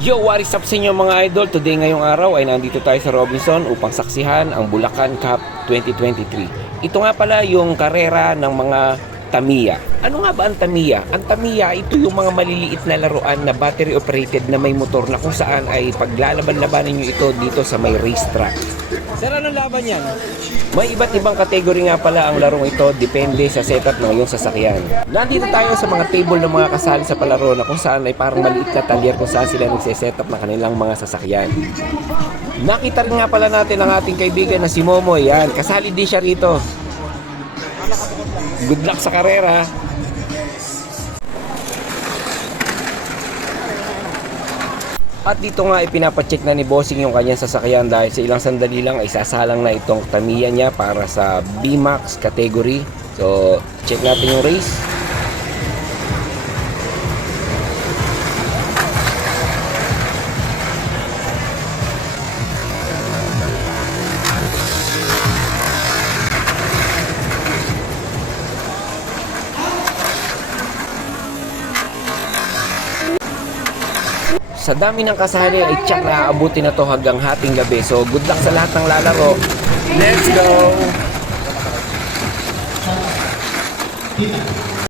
Yo, what is up sa inyo mga idol? Today ngayong araw ay nandito tayo sa Robinson upang saksihan ang Bulacan Cup 2023. Ito nga pala yung karera ng mga Tamiya. Ano nga ba ang Tamiya? Ang Tamiya, ito yung mga maliliit na laruan na battery operated na may motor na kung saan ay paglalaban-labanan nyo ito dito sa may racetrack. Sir, anong laban yan? May iba't ibang kategory nga pala ang larong ito, depende sa setup ng iyong sasakyan. Nandito tayo sa mga table ng mga kasali sa palaro na kung saan ay parang maliit na talyer kung saan sila nagsisetup ng kanilang mga sasakyan. Nakita rin nga pala natin ang ating kaibigan na si Momoy. Yan, kasali din siya rito. Good luck sa karera. At dito nga ipinapacheck na ni Bossing yung kanyang sasakyan dahil sa ilang sandali lang ay sasalang na itong Tamiya niya para sa B-Max category. So, check natin yung race. Sa dami ng kasali ay tsak na aabutin na to hanggang hating gabi. So good luck sa lahat ng lalaro. Let's go!